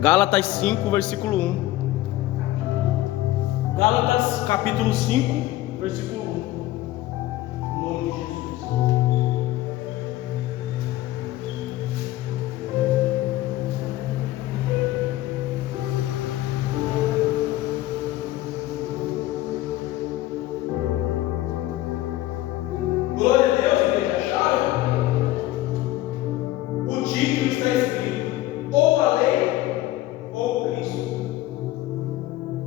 Gálatas 5, versículo 1. Gálatas capítulo 5, versículo 1. Em nome de Jesus. Glória a Deus, igreja. Acharam? O título está escrito: ou a lei ou Cristo.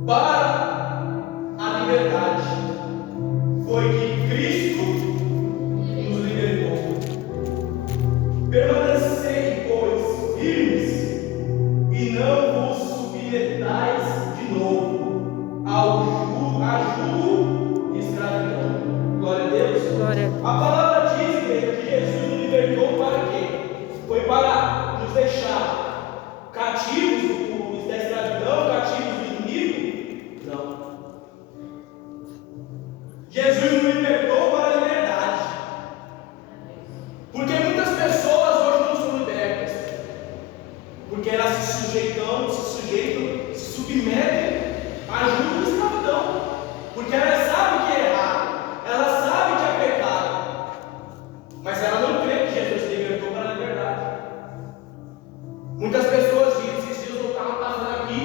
Para a liberdade foi que Cristo nos libertou. Permanecei, pois, firmes e não vos submetais de novo a jugo de escravidão. Glória a Deus. Glória. A palavra diz, igreja, que Jesus nos libertou para quê? Foi para nos deixar cativos da escravidão, cativos do inimigo? Não. Jesus nos libertou para a liberdade. Porque muitas pessoas hoje não são libertas. Porque elas se submetem a jugo de escravidão. Porque elas sabem que é errado, elas sabem que é pecado, mas ela não crê que Jesus se libertou para a liberdade. Muitas pessoas dizem: esses dias eu estava passando aqui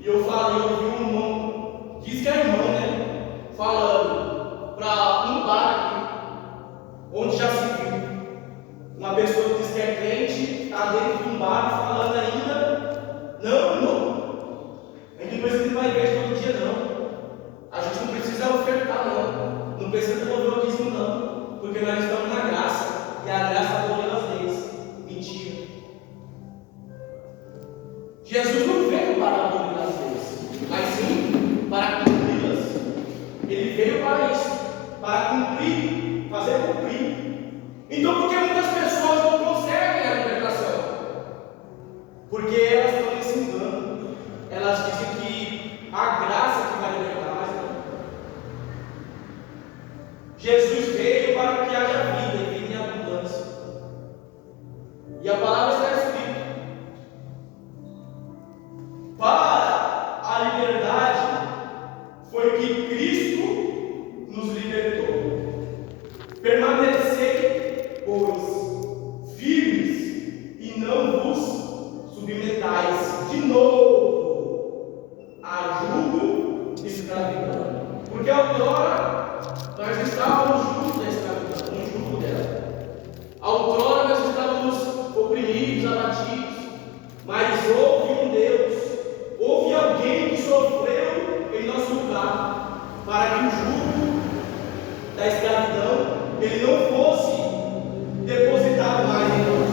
e eu ouvi um irmão, diz que é irmão, né? Falando para um bar aqui, onde já se viu uma pessoa que diz que é crente, está dentro de um bar falando ainda: não, irmão, a gente não precisa ir para a igreja todo dia, não. A gente não precisa ofertar, não. Não precisa devolver o dízimo, não. Porque nós estamos na graça. E a graça aboliu as leis. Mentira. Jesus não veio para abolir as leis, mas sim para cumpri-las. Ele veio para isso, para cumprir, fazer cumprir. Então, por que muitas pessoas não conseguem a libertação? Porque elas estão nesse engano. Elas dizem que a graça que vai libertar, mas não. Jesus veio para que haja vida e vida em abundância. E a palavra está escrita: para a liberdade foi que Cristo nos libertou. Permanecei, pois, firmes e não vos submetais de novo a jugo de escravidão. Porque outrora nós estávamos juntos da escravidão, no jugo dela. Outrora nós estávamos oprimidos, abatidos, mas houve um Deus, houve alguém que sofreu em nosso lugar, para que o jugo da escravidão ele não fosse depositado mais em nós.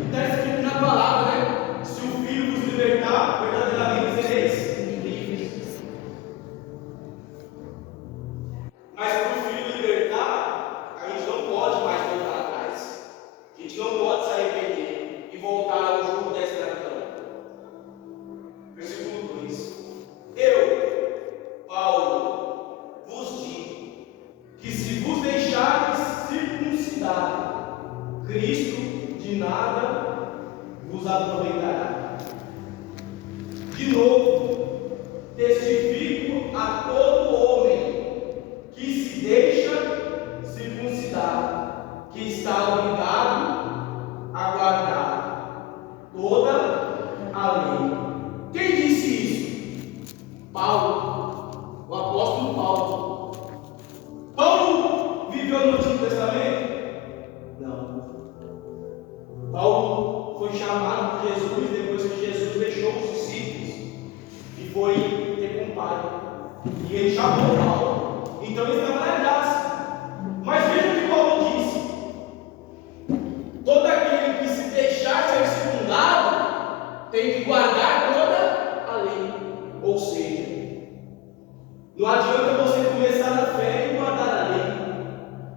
E está escrito na palavra, né? Se o Filho vos libertar, verdadeiramente sereis livres. Mas para o Filho libertar, a gente não pode mais voltar atrás. A gente não pode se arrepender e voltar ao jugo da escravidão. Versículo 2: Eu, Paulo, vos digo que se vos deixardes circuncidar, Cristo de nada vos aproveitará. De novo, testifico a todo homem que se deixa circuncidar, que está obrigado a guardar toda a lei. Quem disse isso? Paulo, o apóstolo Paulo. Paulo viveu no Antigo Testamento? Não. Paulo foi chamado por Jesus depois que Jesus deixou os discípulos e foi ter com o Pai. E ele chamou Paulo. Então ele estava na graça. Mas veja o que Paulo disse: todo aquele que se deixar ser circundado tem que guardar toda a lei. Ou seja, não adianta você começar na fé e guardar a lei.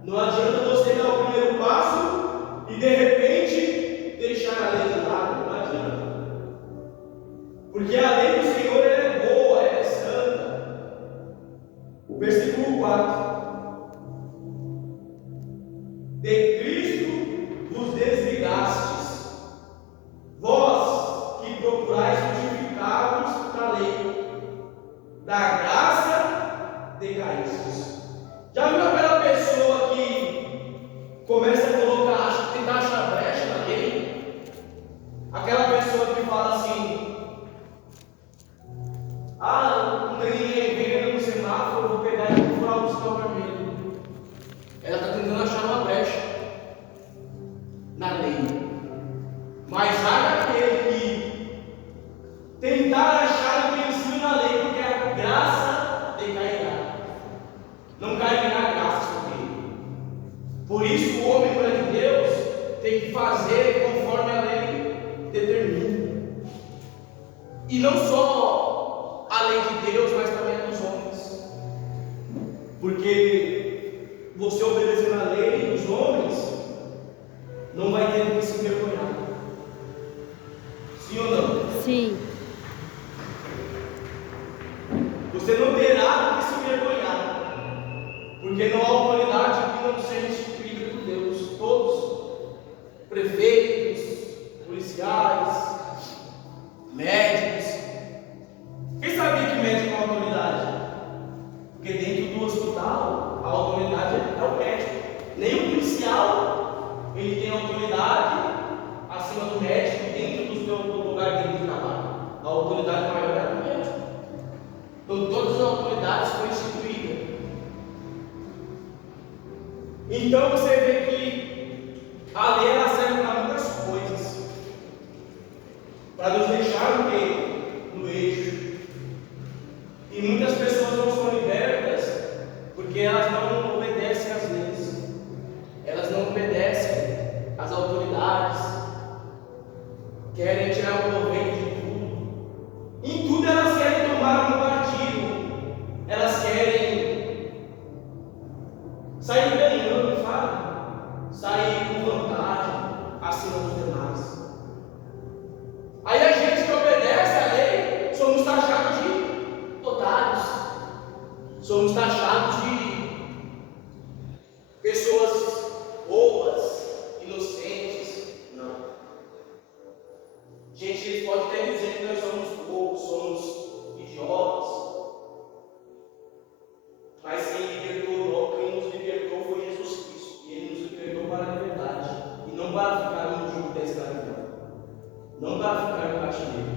Não adianta você dar o primeiro passo e de repente deixar a lei de lado. Não adianta. Porque a lei do Senhor é boa, é santa. Versículo 4: de Cristo vos desligastes, vós que procurais justificar-vos da lei, da graça decaístes. Já viu aquela pessoa que começa a colocar, tentar achar brecha na lei? Aquela pessoa que fala assim: não tem ninguém vendo no semáforo, eu vou pegar e vou furar o sinal vermelho. Ela está tentando achar uma brecha na lei. Mas haja aquele que tentar achar o princípio na lei, porque a graça decairá. Não cairá graça sobre ele. Por isso o homem, para de Deus, tem que fazer conforme a lei determina. E não só a lei de Deus, mas também a dos homens. Porque você obedecendo a lei dos homens, não vai ter que se envergonhar. Sim ou não? Sim. Você não terá que se envergonhar, porque não há autoridade que não seja instituída por Deus. Todos, prefeitos, policiais, médicos. Quem sabia que médico é uma autoridade? Porque dentro do hospital, a autoridade é o médico. Nem o policial, ele tem autoridade acima do médico dentro do seu lugar de trabalho. A autoridade maior é do médico. Então todas as autoridades foram instituídas. Então você vê que a lei ela serve para muitas coisas. Para nos deixar no eixo. E muitas pessoas não são libertas porque elas não obedecem às leis. Elas não obedecem às autoridades. Querem tirar o proveito de tudo. Em tudo elas querem tomar um partido. Elas querem sair ganhando, sabe? Sair com vantagem acima dos demais. Aí a gente que obedece à lei, somos taxados de otários. Somos taxados de pessoas boas, inocentes. Não. Gente, eles podem até dizer que nós somos bobos, somos idiotas. Mas quem nos libertou foi Jesus Cristo. E Ele nos libertou para a liberdade. E não para ficar no jugo da escravidão. Não para ficar no cativeiro.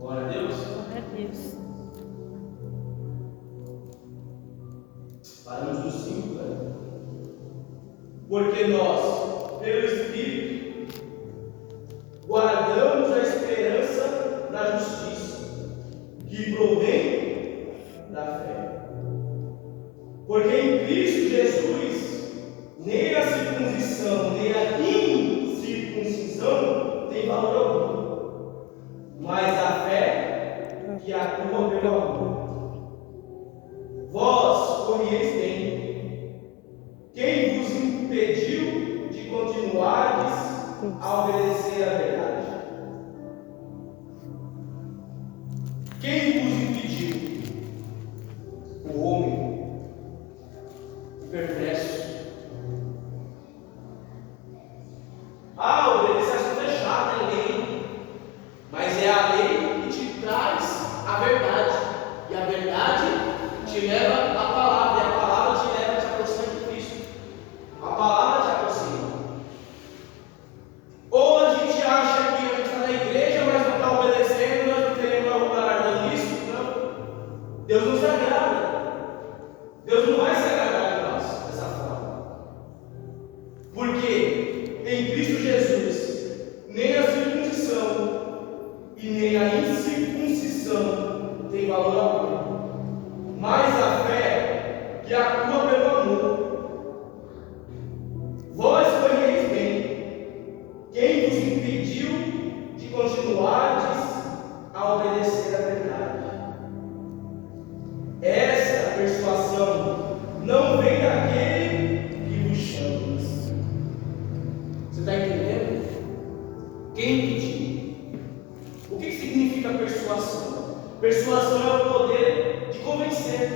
Glória a Deus. Glória a Deus. Paramos no 5, velho. Porque nós, pelo Espírito, guardamos a esperança da justiça, que provém da fé. Porque em Cristo Jesus, nem a circuncisão, nem a incircuncisão tem valor algum, mas a fé que atua pelo amor. Vós conheceis bem quem vos impediu de continuardes a obedecer à verdade. Quem vos impediu? O homem, o perverso. Obedecer a sua chato, é lei. Mas é a lei que te traz a verdade. E a verdade te leva à palavra. E a palavra te leva a te aproximar de Cristo. A palavra te aproxima. Ou a gente acha que a gente está na igreja, mas não está obedecendo, nós não teremos algum galardão nisso? Não. Deus não se agrada. Deus não vai se agradar de nós dessa forma. Porque em Cristo Jesus, nem a circuncisão e nem a incircuncisão tem valor algum, mas a fé que atua pelo amor. Vós conheceis bem quem vos impediu de continuardes a obedecer à verdade. Essa persuasão não vem daquele que vos chama. Você está entendendo? Quem impediu? O que significa persuasão? Persuasão é o poder de convencer.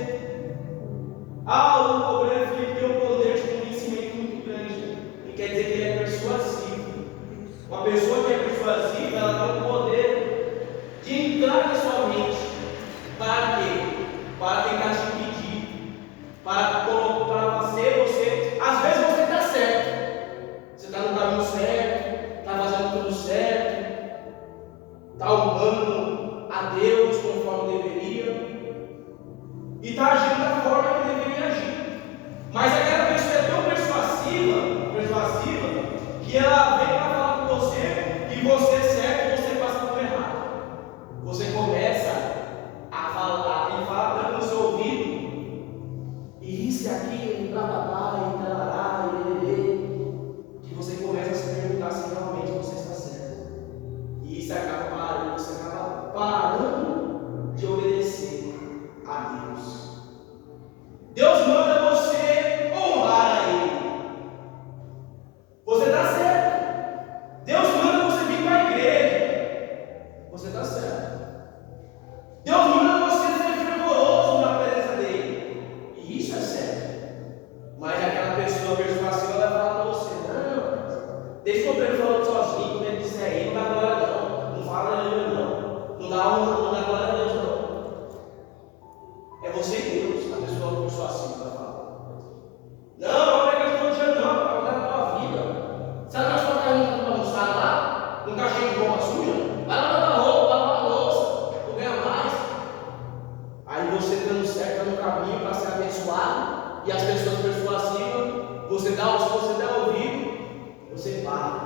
O obreiro Filipe tem um poder de convencimento muito grande. quer dizer que ele é persuasivo. Uma pessoa que é persuasiva, ela tem o poder de entrar na sua mente. Para quê? Para tentar te impedir. Para fazer você. Às vezes você está certo. Você está no caminho certo. Está fazendo tudo certo. Está honrando a Deus conforme deveria. E está agindo da forma que deveria agir. Mas aquela pessoa é tão persuasiva, que ela vem para falar com você e você é certo e você passa por errado. Você começa a falar, ele fala tanto no seu ouvido, e isso aqui, blá blá blá, e talará, e que você começa a se perguntar se realmente você está certo. E isso acaba parando, você acaba parando de obedecer a Deus. Deus manda você honrar a Ele. Você está certo. Deus manda você vir para a igreja. Você está certo. Deus manda você ser fervoroso na presença dEle. E isso é certo. Mas aquela pessoa persuasiva vai falar para você: não, deixa o Pedro falando sozinho, quando ele disser aí, não dá glória não. Não fala aleluia não. Não dá honra, não dá glória a Deus não. É você e Deus, a pessoa persuasiva vai falar. Não, não pega todo dia não, para cuidar da tua vida. Sabe que a sua casa não está almoçada lá? Não está cheio de roupa suja? Vai lá lavar roupa, vai lavar a louça, tu ganha mais. Aí você dando certo no caminho para ser abençoado, e as pessoas persuasivas, você dá ouvido, você para.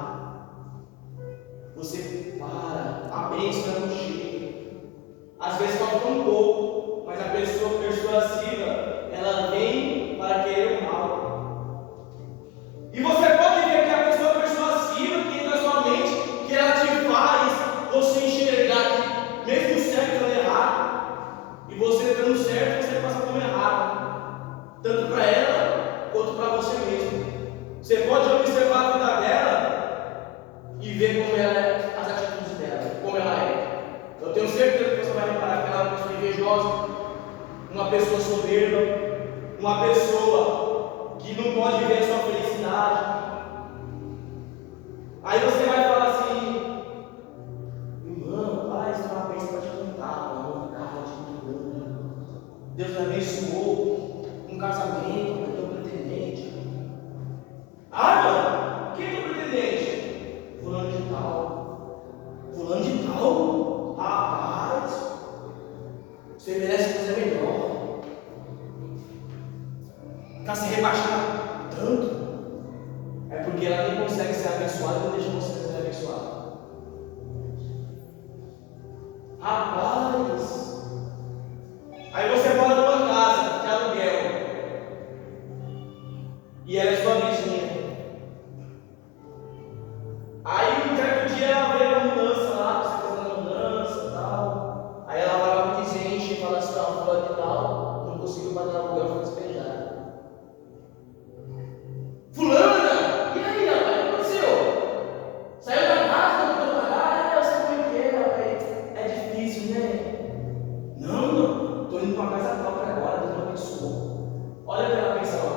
Você para. A bênção não chega. Às vezes falta um pouco, mas a pessoa persuasiva, ela vem para querer o mal. E você pode ver que a pessoa persuasiva que entra na sua mente, que ela te faz você enxergar que mesmo certo estando errado, e você estando certo, você passa como errado, tanto para ela quanto para você mesmo. Você pode observar a vida dela e ver como ela é, as atitudes dela, como ela é. Eu tenho certeza que você vai reparar que ela é uma pessoa invejosa, uma pessoa soberba, uma pessoa que não pode ver a sua felicidade. Aí você vai falar assim: irmão, pai, isso é uma bênção para te contar, uma vontade muito grande. Deus me abençoou um casamento, eu estou pretendente. Ah, mano, quem é o pretendente? Fulano de tal. Fulano de tal? Rapaz, você merece coisa melhor. Está se rebaixando tanto. É porque ela nem consegue ser abençoada e não deixa você ser abençoado. Rapaz, aí você mora numa casa de aluguel e ela é sua vizinha. Aí um certo dia ela vê uma mudança lá, você fazendo uma mudança e tal. Aí ela vai lá para o vizinho e fala assim: não, fulano de tal, não conseguiu pagar o aluguel, foi despejado. Fulana, e aí, rapaz, o que aconteceu? Saiu da casa, não pode pagar? Eu sei como é que é, rapaz. É difícil, né? Não, estou indo para uma casa própria agora, Deus me abençoou. Olha para ela pensar lá.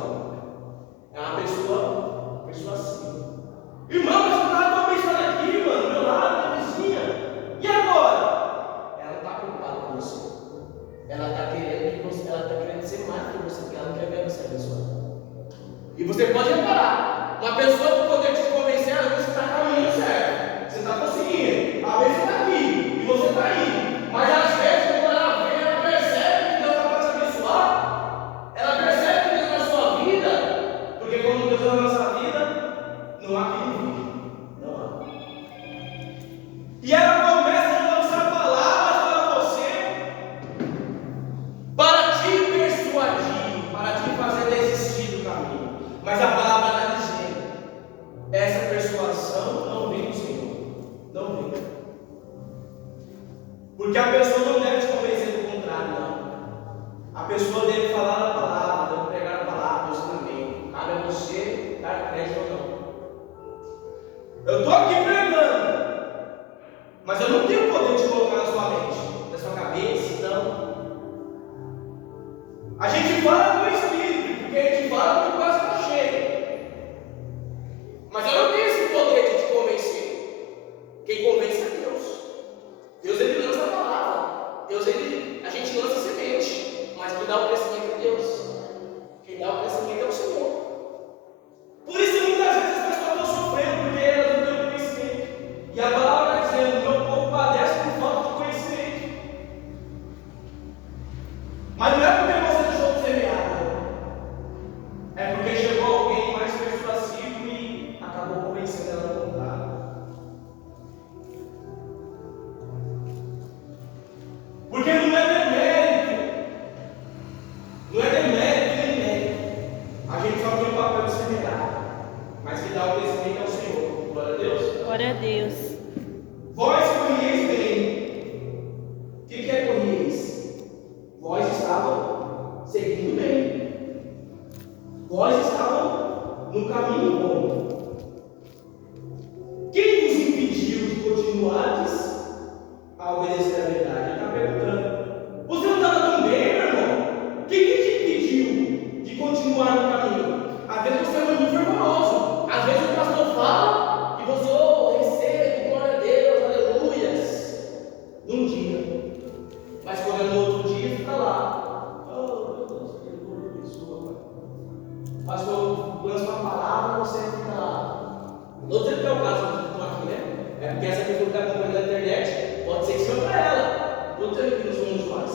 É uma pessoa persuasiva. Irmão, mas você está tão abençoado aqui, mano, do meu lado, minha vizinha. E agora? Ela não está preocupada com você. Ela está querendo que você, ela está querendo ser mais do que você, porque ela não quer ver você abençoado. E você pode reparar, uma pessoa com poder de te convencer, às vezes você está caminhando certo, você está conseguindo, às vezes você está aqui e você está indo, mas às vezes quando ela vem, ela percebe que Deus está para te abençoar, ela percebe que Deus na sua vida, porque quando Deus na nossa vida, não há quem duvide, não há. E ela começa a lançar palavras para você, para te persuadir, para te fazer desistir do caminho. Mas a palavra está dizendo: essa persuasão não vem do Senhor. Não vem. Porque a pessoa não deve te convencer do contrário, não. A pessoa deve falar a palavra, deve pregar a palavra, você também. Cabe a você dar crédito ou não. Eu estou aqui pregando, mas eu não tenho o poder de colocar na sua mente, na sua cabeça, não. A gente fala com o Espírito, porque a gente fala que o coração está cheio. mas que dá o crescimento ao Senhor. Glória a Deus. Glória a Deus. Vós corrieis bem. O que é corrieis? Vós estavam seguindo bem. Vós estavam no caminho bom. Quem vos impediu de continuardes a obedecer à verdade? Ele está perguntando. Você não estava tão bem, meu irmão? Quem te impediu de continuar no caminho? Às vezes você é muito fervoroso. Às vezes o pastor fala e você recebe, glória a Deus, aleluias, num dia. Mas quando é no outro dia, fica lá. Oh, meu Deus, que aleluia, pessoa. Pastor lança uma palavra, você fica lá. Não estou dizendo que é o caso que estão aqui, né? É porque essa pessoa que está acompanhando na internet pode ser que seja para ela. Não estou dizendo que não somos nós.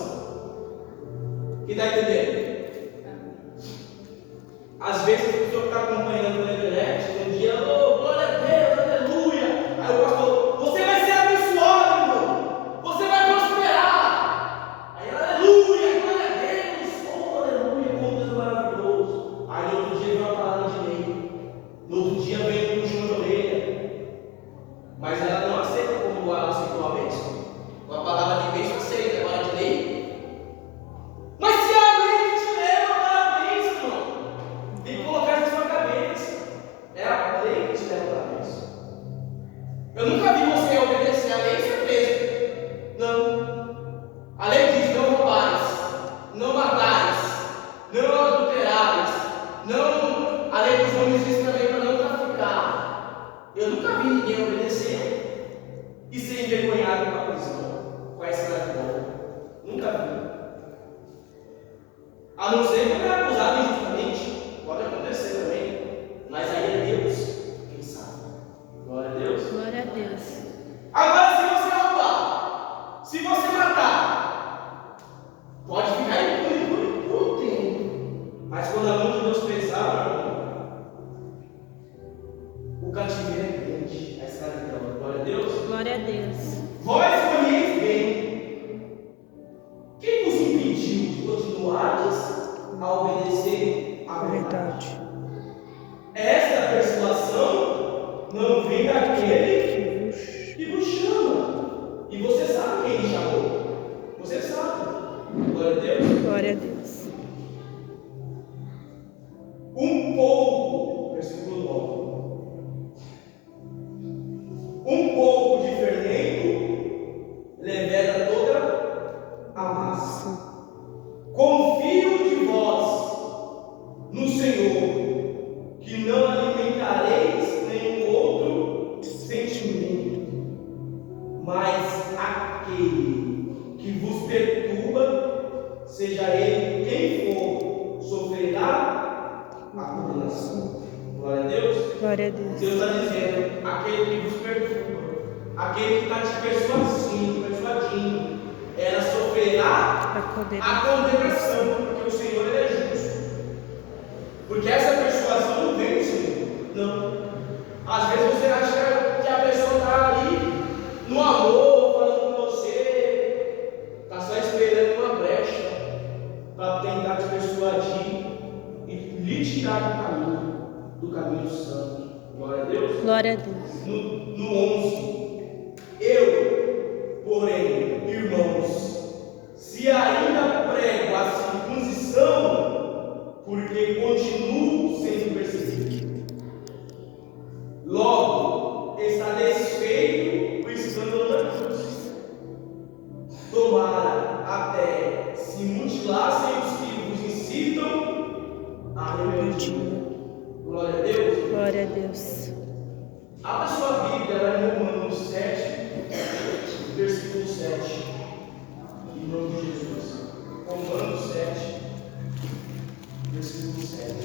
Que está entendendo? Às vezes a pessoa que está acompanhando na internet, um dia, oh, glória a Deus, aleluia. Aí o pastor, você vai ser abençoado, irmão. Você vai prosperar. Aí, aleluia, glória a Deus, oh, aleluia, como Deus é maravilhoso. Aí no outro dia vem uma palavra de lei. No outro dia vem um puxão de orelha. Mas ela não aceita como ela aceitou a bênção. Uma palavra de bênção aceita, agora de lei. Mas se a lei que te leva para a bênção, irmão, tem que colocar isso na sua cabeça. É a lei que te leva para a bênção. Eu nunca vi você obedecer a lei e ser preso. Não. A lei diz: não roubais, não matais, não adulterais, não. A lei dos homens diz também para não traficar. Eu nunca vi ninguém obedecer e ser envergonhado com a prisão, com a escravidão. Nunca vi. A não ser que eu era acusado injustamente. Pode acontecer também. Mas aí é Deus quem sabe. Glória a Deus. Glória a Deus. Agora, se você roubar, se você matar, pode ficar impune por um tempo. Mas quando a mão de Deus pesar, meu irmão, o cativeiro é grande, a escravidão. Glória a Deus. Glória a Deus. Vós escolheis bem. Quem vos impediu de continuardes a obedecer à verdade? Esta persuasão não vem daquele que vos chama. E você sabe quem lhe chamou. Você sabe. Glória a Deus. Glória a Deus. Um pouco, versículo 9. Um pouco de fermento leveda toda a massa. Confio de vós no Senhor, que não alimentareis nenhum outro sentimento, mas aquele que vos perturba, seja ele quem for, sofrerá a condenação. Glória a Deus. Glória a Deus. Deus está dizendo: aquele que vos perturba, aquele que está te persuadindo, ela sofrerá a condenação, porque o Senhor é justo. Porque essa persuasão não vem do Senhor. Não. Às vezes você acha que a pessoa está ali no amor, falando com você, está só esperando uma brecha para tentar te persuadir e lhe tirar do caminho santo. Glória a Deus. Glória a Deus. No 11, eu, porém, irmãos, se ainda prego a circuncisão, porque continuo sendo perseguido, logo está desfeito o escândalo da cruz. Tomara até se mutilassem os que vos incitam a rebeldia. Glória a Deus. Glória a Deus. Abra sua Bíblia lá em Romanos 7, versículo 7. Em nome de Jesus. Romanos 7, versículo 7.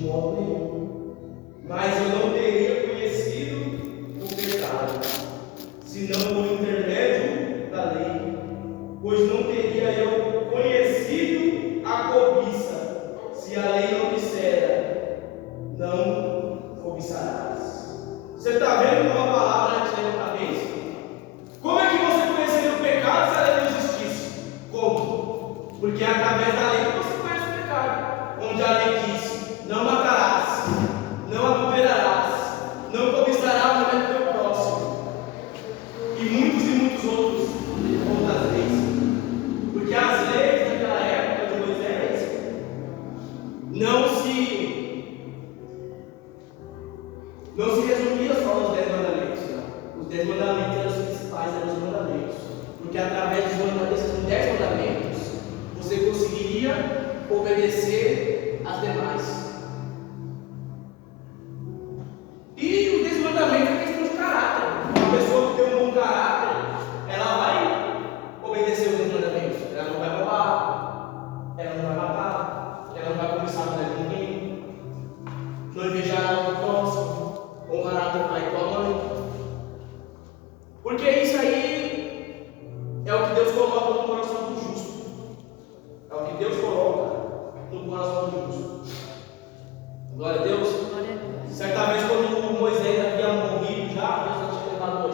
de modo nenhum. Mas eu não teria conhecido o pecado, senão por intermédio da lei, pois não teria eu conhecido a cobiça, se a lei não dissera, não cobiçarás. Você está vendo como a palavra te leva para a bênção? Como é que você conheceria o pecado se a lei não existisse? Como? Porque é através da lei que você conhece o pecado, onde a lei diz: não matarás, não adulterarás, não cobiçarás a mulher do teu próximo, e muitas outras leis. Porque as leis daquela época de Moisés não se resumiam só aos 10 mandamentos, não. Os 10 mandamentos eram os principais, eram os mandamentos. Porque através desses 10 mandamentos você conseguiria obedecer às demais. E os 10 mandamentos é questão de caráter. Uma pessoa que tem um bom caráter, ela vai obedecer os 10 mandamentos. Ela não vai roubar, ela não vai matar, ela não vai cobiçar a mulher de ninguém, não invejará o próximo, honrará teu pai e tua mãe. Porque isso aí é o que Deus coloca no coração do justo. É o que Deus coloca no coração do justo. Glória a Deus. Certa vez, quando Moisés havia morrido já, Deus tinha levado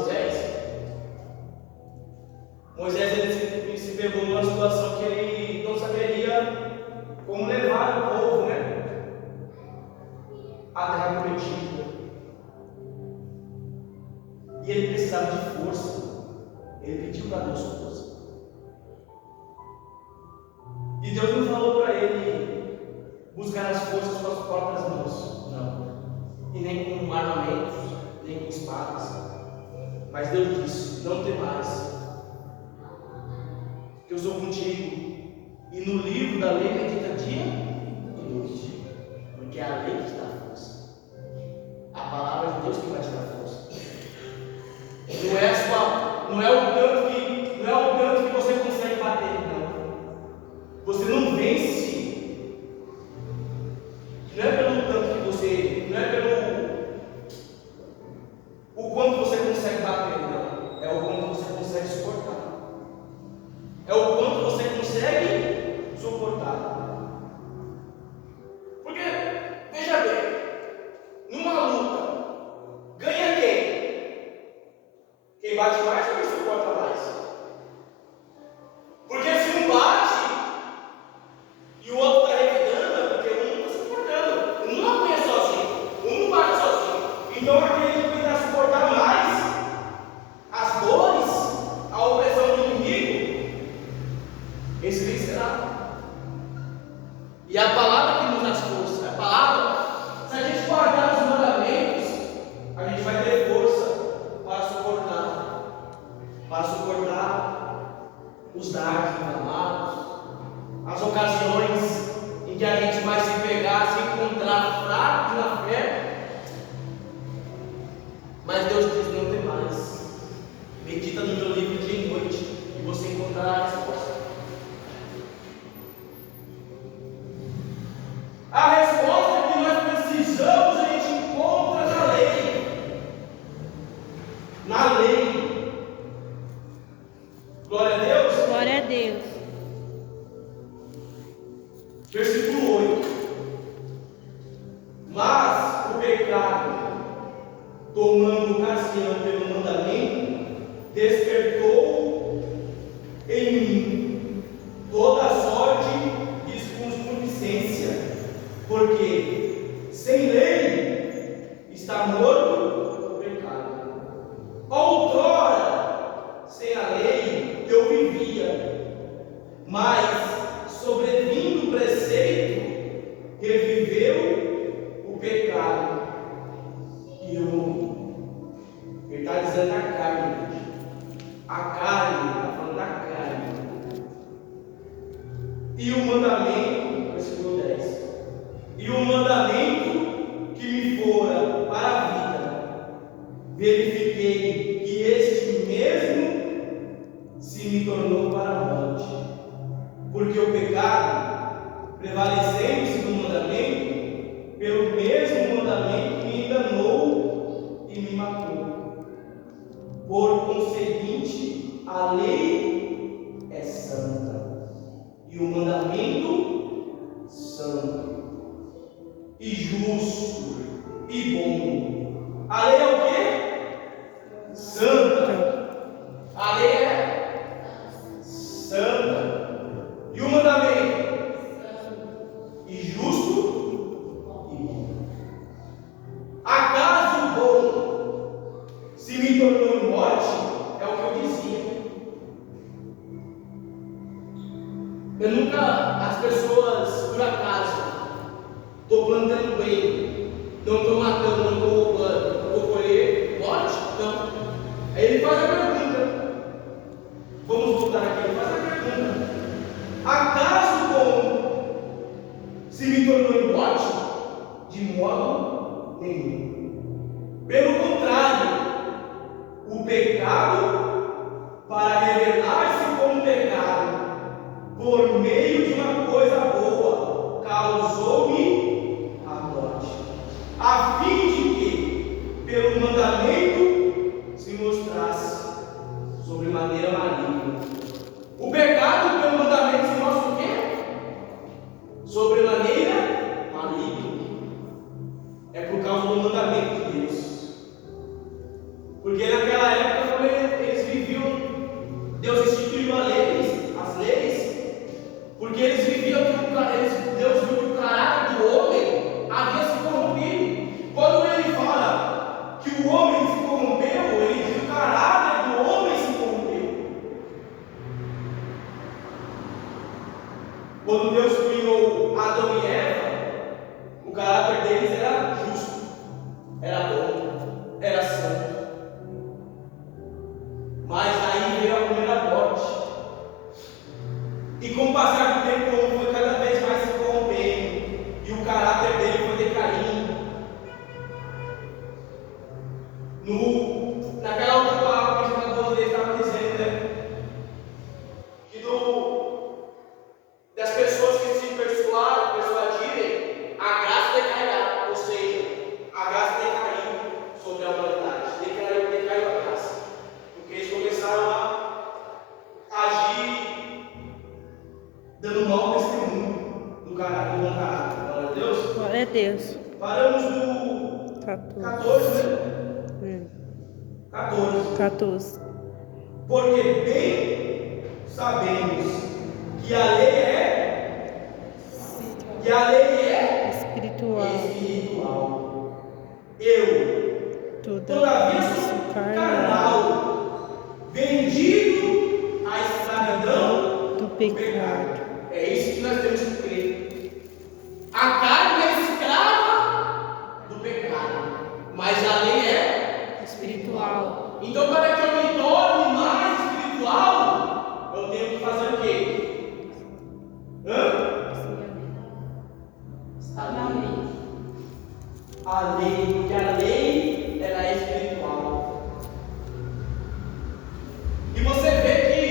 Moisés ele se pegou numa situação que ele não saberia como levar o povo, à terra prometida. E ele precisava de força. Ele pediu para Deus força. E Deus não falou para ele buscar as forças com as próprias mãos. Não. E nem com armamentos, nem com espadas. Mas Deus disse: não temais, que eu sou contigo. E no livro da lei medita dia e noite. Porque é a lei que te dá força. A palavra de Deus que vai te dar força. Não é o tanto que você consegue bater, não. Você não vence. Não é pelo tanto que você, não é pelo o quanto você consegue bater, não. É o quanto você consegue suportar. É o quanto você consegue suportar. Porque, veja bem, numa luta, ganha quem? Quem bate mais ou quem suporta mais? Porque se um bate e o outro está revidando, é porque um não está suportando. Um não apanha sozinho, um não bate sozinho. Então aquele que tentar suportar mais as dores, a opressão do inimigo, esse vencerá. E a palavra que nos dá força, a palavra, se a gente guardar os mandamentos, a gente vai ter força para suportar os dardos inflamados, as ocasiões em que a gente vai se pegar, se encontrar fraco na fé. Mas Deus diz: não tem mais. Medita no meu livro dia e noite e você encontrará a resposta. A resposta que nós precisamos a gente encontra na lei. Na lei. Glória a Deus. Glória a Deus. Versículo 8. Mas o pecado, tomando ocasião pelo mandamento, despertou em mim toda sorte de concupiscência, porque sem lei está morto o pecado. Outrora, sem a lei, eu vivia, mas sobrevindo o preceito, reviveu o pecado e eu morri. Ele está dizendo a carne, gente. A carne, está falando da carne. E o mandamento, versículo 10. E o mandamento que me fora para a vida, verifiquei que este mesmo se me tornou para a morte. Porque o pecado, prevalecendo-se do mandamento, pelo me matou. Por conseguinte, a lei é santa, e o mandamento santo, e justo, e bom. A lei é o quê? Santa. A lei é santa. E o mandamento? E justo, e bom. Acaso o bom se me tornou em morte? É o que eu dizia. Eu nunca, as pessoas, por acaso, estou plantando bem, não estou matando, não estou roubando, vou colher morte? Não. Aí ele faz a pergunta. Vamos voltar aqui, ele faz a pergunta. Acaso o bom se me tornou em morte? De modo nenhum. Pelo contrário, o pecado, para revelar-se como pecado, por meio de uma coisa boa, causou-me a morte, a fim de que, pelo mandamento, se mostrasse sobremaneira maligno. O pecado, pelo mandamento, se mostra o quê? Sobremaneira maligno. É por causa do mandamento de Deus. Porque naquela época, como eles viviam, Deus instituiu as leis, porque eles viviam, Deus viu que o caráter do homem havia se corrompido. Quando ele fala que o homem se corrompeu, ele diz que o caráter do homem se corrompeu. Quando Deus criou Adão e Eva, o caráter deles era justo, era bom, era santo. Mas aí veio a primeira morte. E com o passar do tempo, o homem foi cada vez mais se corrompendo, e o caráter dele foi decaindo. Naquela outra palavra que a gente acabou de ler, estava dizendo, né? Que das pessoas que se persuadirem, a graça decairá, ou seja, a graça decaiu sobre a humanidade, decaiu a graça, porque eles começaram a agir dando mau testemunho do caráter, do bom caráter. Glória a Deus. Glória a Deus. Paramos no 14, né? 14. Porque bem sabemos que a lei é espiritual. Eu, todavia, sou carnal, vendido à escravidão do pecado. É isso que nós temos que crer. A carne é escrava do pecado, mas a lei é espiritual. Então, para que eu me torne mais espiritual, eu tenho que fazer o quê? A lei, porque a lei ela é espiritual. E você vê que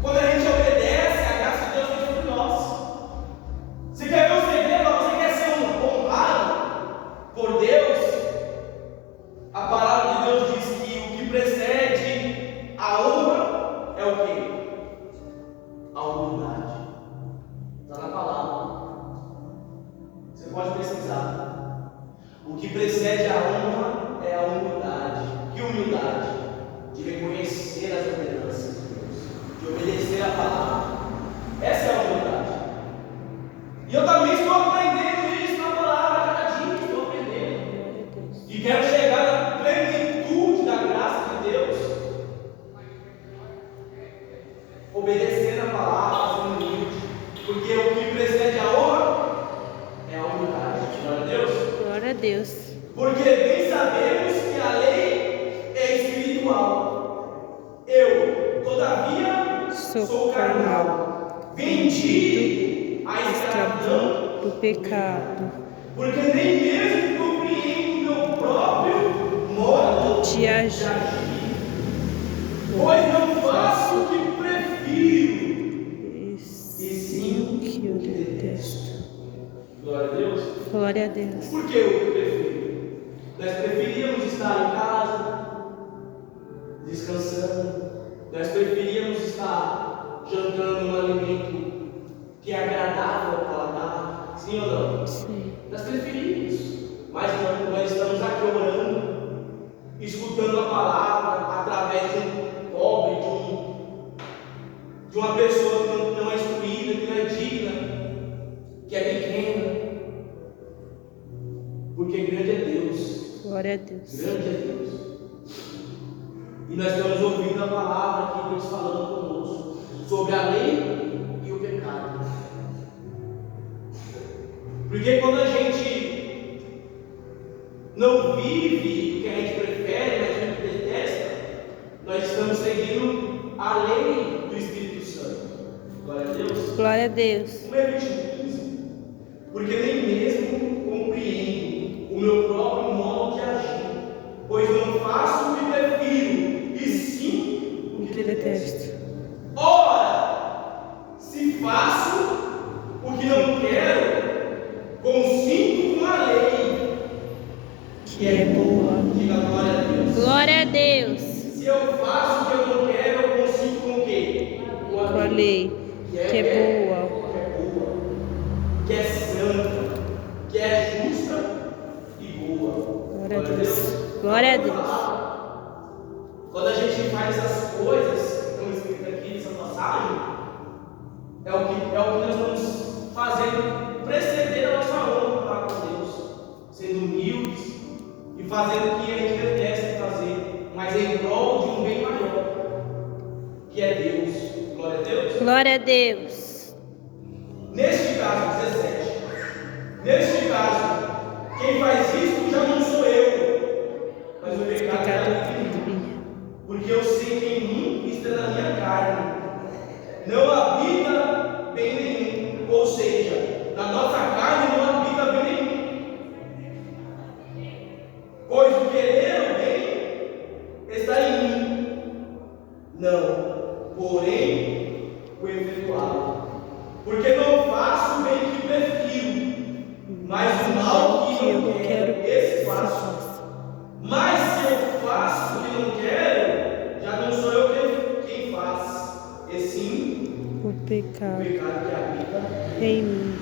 quando a gente obedece, a graça de Deus vem sobre nós. Você quer ver um segredo? Você quer ser honrado por Deus? A palavra de Deus diz que o que precede a honra é o quê? A humildade. Está na palavra. Você pode pesquisar. O que precede a honra é a humildade. Que humildade? De reconhecer as ordenanças de Deus, de obedecer a palavra. Essa é a humildade. E eu também estou aprendendo isso na palavra cada dia. Estou aprendendo. E quero chegar na plenitude da graça de Deus, obedecendo a palavra, sendo humilde. Porque o que precede a honra é a humildade. Glória a Deus. Glória a Deus. Porque bem sabemos que a lei é espiritual. Eu, todavia, sou carnal, vendido à escravidão do pecado. Porque nem mesmo compreendo meu próprio modo de agir. Pois não faço o que prefiro, E e sim sim que eu detesto. Glória a Deus. Glória a Deus. Por que eu prefiro? Nós preferíamos estar em casa, descansando. Nós preferíamos estar jantando um alimento que é agradável ao paladar. Sim ou não? Sim. Nós preferimos. Mas não, nós estamos aqui orando, escutando a palavra através de um pobre, de uma pessoa que não é instruída, que não é digna, que é pequena. Porque grande é Deus. Glória a Deus. Grande é Deus. E nós estamos ouvindo a palavra aqui, Deus falando conosco sobre a lei e o pecado. Porque quando a gente não vive o que a gente prefere, mas a gente detesta, nós estamos seguindo a lei do Espírito Santo. Glória a Deus. Glória a Deus. 1:15. Porque nem mesmo compreendo o meu próprio modo de agir, pois não faço o que prefiro, e sim o que detesto. Ora, se faço o que não quero, consinto com a lei, que é boa. Diga glória a Deus. Glória a Deus. Se eu faço o que eu não quero, eu consinto com o quê? Com a lei, que é boa. Que é santa, que é justa e boa. Glória a Deus. Glória a Deus. Quando a gente faz essas coisas que estão escritas aqui nessa passagem, é o que nós vamos fazendo preceder a nossa honra para com Deus, sendo humildes e fazendo o que a gente detesta fazer, mas em prol de um bem maior, que é Deus. Glória a Deus. Glória a Deus. Neste caso, 17. Neste caso, quem faz isso já não sou eu, mas o pecado é livre. Porque eu sei que em mim está na minha carne, não habita bem nenhum. Ou seja, na nossa carne não habita bem nenhum. Pois o querer o bem está em mim, não, porém o efetuado. Porque não faço o bem que prefiro, mas o mal que não quero, esse faço. Mas se eu faço o que não quero, já não sou eu quem faz, e sim O pecado que habita em mim.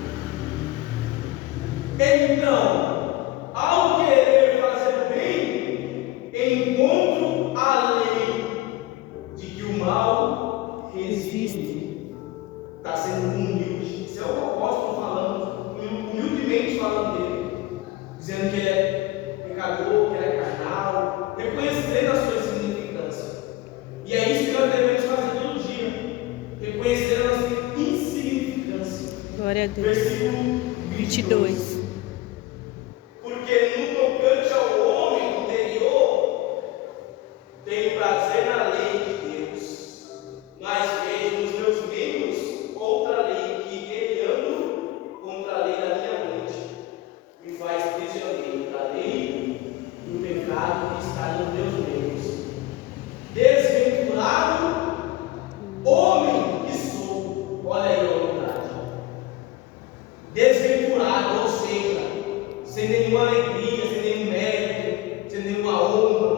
Então, ao querer fazer o bem, encontro a lei de que o mal resiste. Está sendo humilde. Isso é o apóstolo falando, humildemente falando dele, dizendo que ele é pecador, que ele é carnal, reconhecendo a sua insignificância. E é isso que nós devemos fazer todo dia, reconhecer a nossa insignificância. Glória a Deus. Versículo 22. Porque no tocante ao homem interior, tenho prazer na lei de Deus, mas vejo nos meus membros outra lei que, guerreando contra a lei da minha mente, me faz prisioneiro da lei do pecado que está nos meus membros. Desventurado homem que sou. Olha aí a vontade. Desventurado, ou seja, sem nenhuma alegria, sem nenhum mérito, sem nenhuma honra.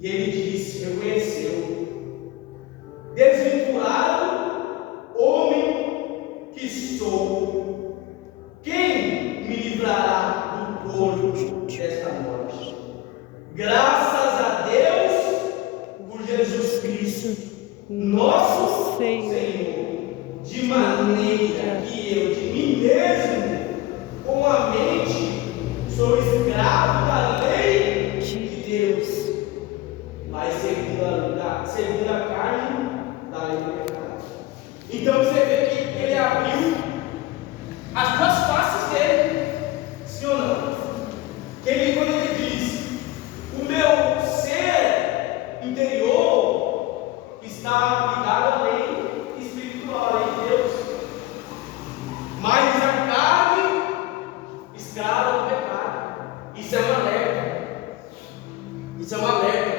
E ele disse, reconheceu: desventurado homem que sou, quem me livrará do corpo desta morte? Graças a Deus por Jesus Cristo, nosso Senhor, de maneira que eu de mim mesmo, com a mente, sou escravo da lei de Deus, mas segundo a carne, da lei do pecado. Então você vê que ele abriu as duas faces dele, sim ou não? Quando ele diz, o meu ser interior está ligado à lei espiritual, à lei de Deus, mas a carne escrava do pecado. Isso é um alerta. Isso é um alerta.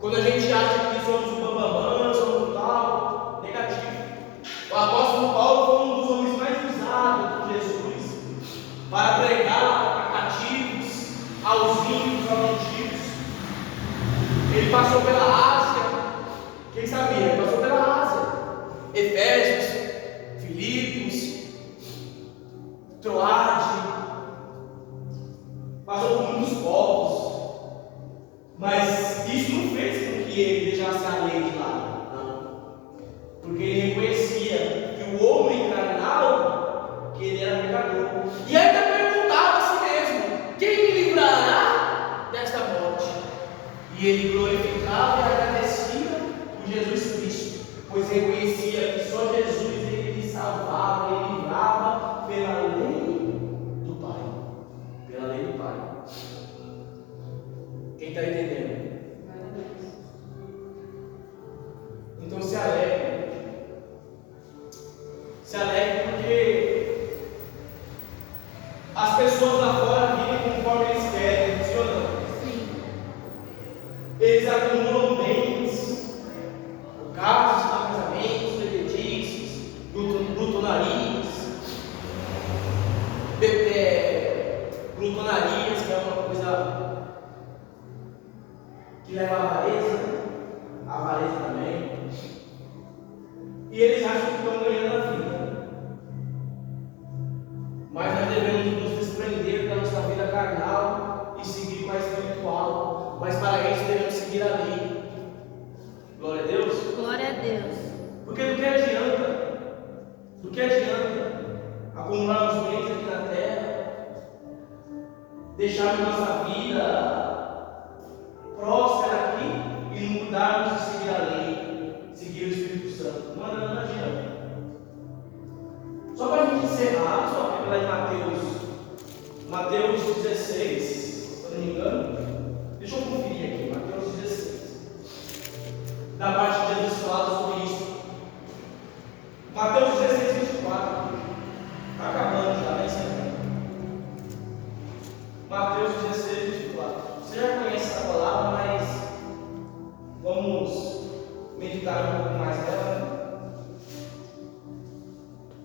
Quando a gente acha que somos o bambambam, somos o tal, negativo. O E ainda perguntava a si mesmo: quem me livrará desta morte? E ele glorificava e agradecia por Jesus Cristo, pois reconhecia que só Jesus ele salvava, ele livrava pela lei do Pai. Pela lei do Pai. Quem está entendendo? Então se alegre. Se alegre porque as pessoas lá fora vivem conforme eles querem, sim ou não? Sim. Eles acumulam bens, casas, casamentos, benedícios, glutonarias, glutonarias, que é uma coisa que leva à avareza também. E eles acham que estão ganhando a vida. Mas nós devemos nos desprender da nossa vida carnal e seguir com a espiritual. Mas para isso devemos seguir a lei. Glória a Deus. Glória a Deus. Porque do que adianta acumularmos bens aqui na terra, deixarmos nossa vida próspera aqui e não mudarmos de seguir a lei, seguir o Espírito Santo? Não adianta. Só para a gente encerrar, só que lá em Mateus 16, se eu não me engano, deixa eu conferir aqui, Mateus 16, da parte de Jesus fala sobre isso. Mateus 16, 24, está acabando já, né? Mateus 16, 24. Você já conhece essa palavra, mas vamos meditar um pouco mais dela.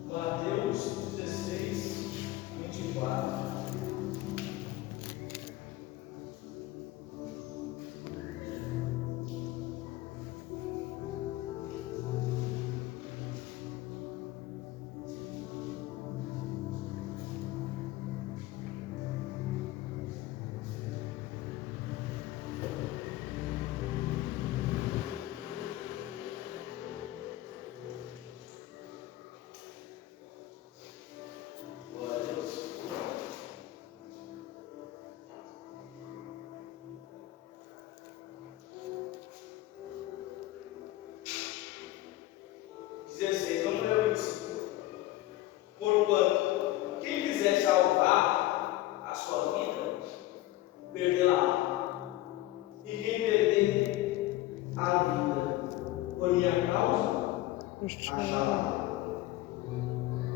Mateus 16, 24. Vamos ler o 25. Porquanto, quem quiser salvar a sua vida, perdê-la. E quem perder a vida por minha causa, achará.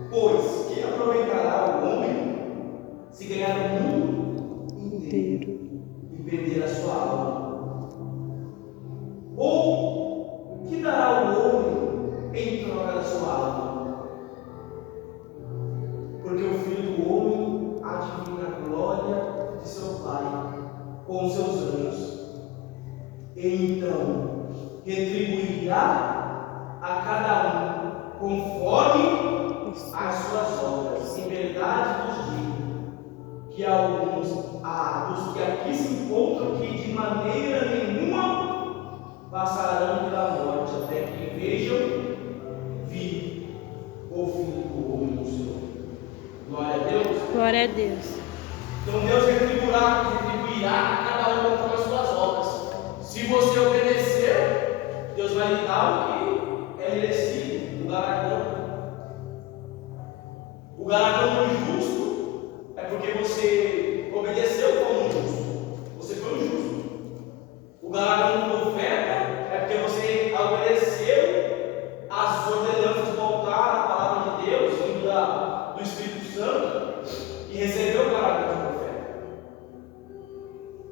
Pois que aproveitará o homem se ganhar o mundo inteiro e perder a sua alma? Ou que dará o homem em troca da sua alma? Porque o Filho do Homem há de vir na glória de seu Pai com os seus anjos, e então retribuirá a cada um conforme as suas obras. Em verdade vos digo que alguns dos que aqui se encontram que de maneira nenhuma passarão pela morte até que vejam vir o Filho do Homem no Senhor. Glória a Deus. Glória a Deus. Então Deus retribuirá a cada um conforme as suas obras. Se você obedeceu, Deus vai lhe dar o que é merecido, o galardão. O galardão do justo é porque você obedeceu como justo. Você foi um justo. O galardão do profeta é porque você obedeceu as ordenanças, voltar à palavra de Deus, vindo do Espírito Santo, e recebeu o galardão do profeta.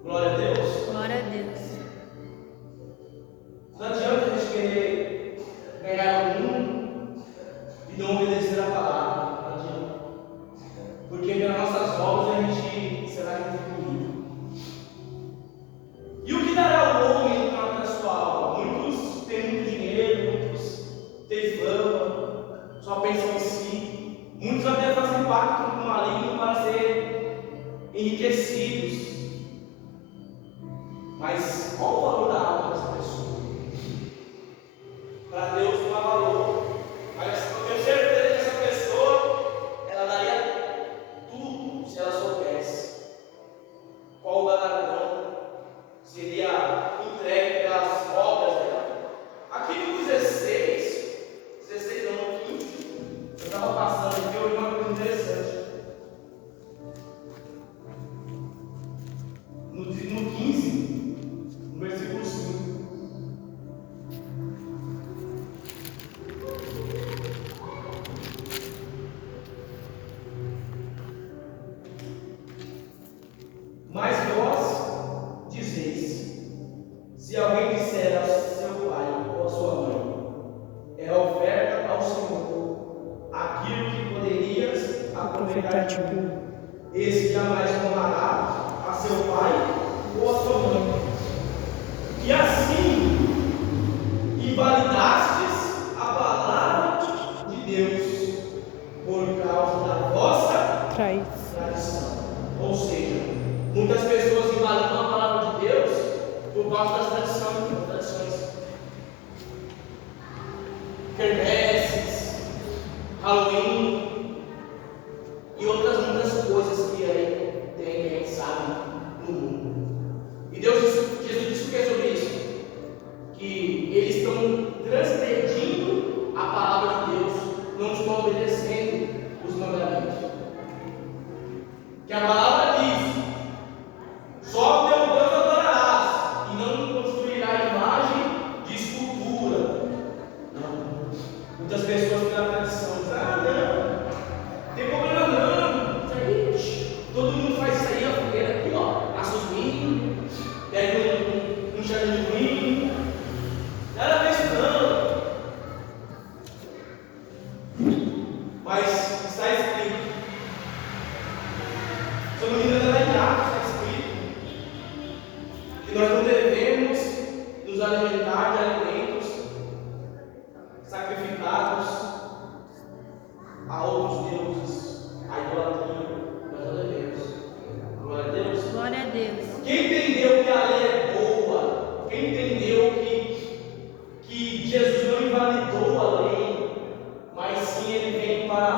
Glória a Deus. Glória a Deus. Não adianta a gente querer ganhar o mundo e não obedecer a palavra. Não adianta. Porque pelas nossas obras a gente será retribuído. E o que dará o homem em troca da sua alma? Muitos têm muito dinheiro, muitos têm fama, só pensam em si. Muitos até fazem pacto com o maligno para ser enriquecidos. Mas qual o valor da alma dessa pessoa? Para Deus não há valor. Mas eu tenho certeza que essa pessoa, ela daria Mas vós dizeis: se alguém disser a seu pai ou a sua mãe, é oferta ao Senhor, aquilo que poderias aproveitar de mim, esse jamais honrará a seu pai ou a sua mãe. E assim invalidastes a palavra de Deus por causa da vossa tradição. Ou seja, muitas pessoas invalidam a palavra de Deus por causa das tradições. Quermesses, Halloween e outras muitas coisas que aí tem, quem sabe, no mundo. E Jesus disse o que é sobre isso? Que eles estão transgredindo a palavra de Deus, não estão obedecendo os mandamentos. Que a palavra diz: só teu Deus adorarás, e não construirá imagem de escultura. Não. Muitas pessoas têm a tradição, dizem: não, tem problema não, isso aí, todo mundo faz isso aí, a fogueira aqui, ó, assa os milho, pega um charinho de milho, nada disso não. Mas está escrito, se eu não me engano, lá em Atos está escrito que nós não devemos nos alimentar de alimentos sacrificados a outros deuses, a idolatria. Nós não devemos. Glória a Deus. Glória a Deus. Quem entendeu que a lei é boa, quem entendeu que Jesus não invalidou a lei, mas sim ele vem para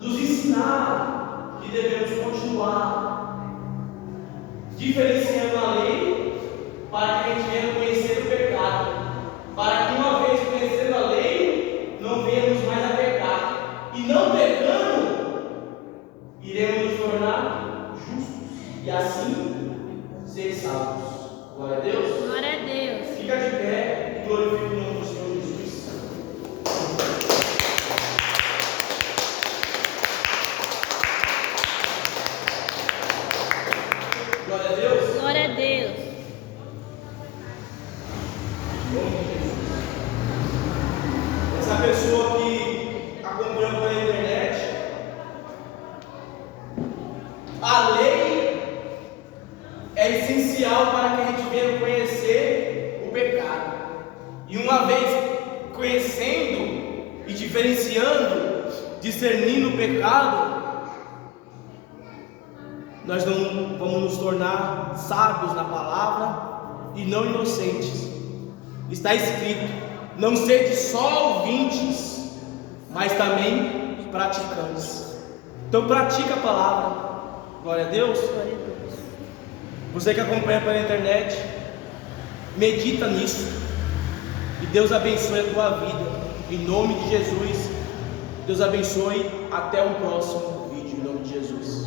nos ensinar que devemos continuar diferenciando a lei para que a gente venha conhecer o pecado, para que uma vez conhecendo a lei, não venhamos mais a pecar, e não pecando, iremos nos tornar justos, e assim ser salvos. Glória a Deus. Glória a Deus. Fica de pé e glorifica o nome do Senhor Jesus. Glória a Deus. Glória a Deus. Essa pessoa que acompanha pela internet, a lei é essencial para que a gente venha conhecer o pecado. E uma vez conhecendo e diferenciando, discernindo o pecado, nós não vamos nos tornar sábios na palavra e não inocentes. Está escrito: não sede só ouvintes, mas também praticantes. Então pratica a palavra. Glória a Deus. Glória a Deus. Você que acompanha pela internet, medita nisso. E Deus abençoe a tua vida. Em nome de Jesus. Deus abençoe. Até o próximo vídeo. Em nome de Jesus.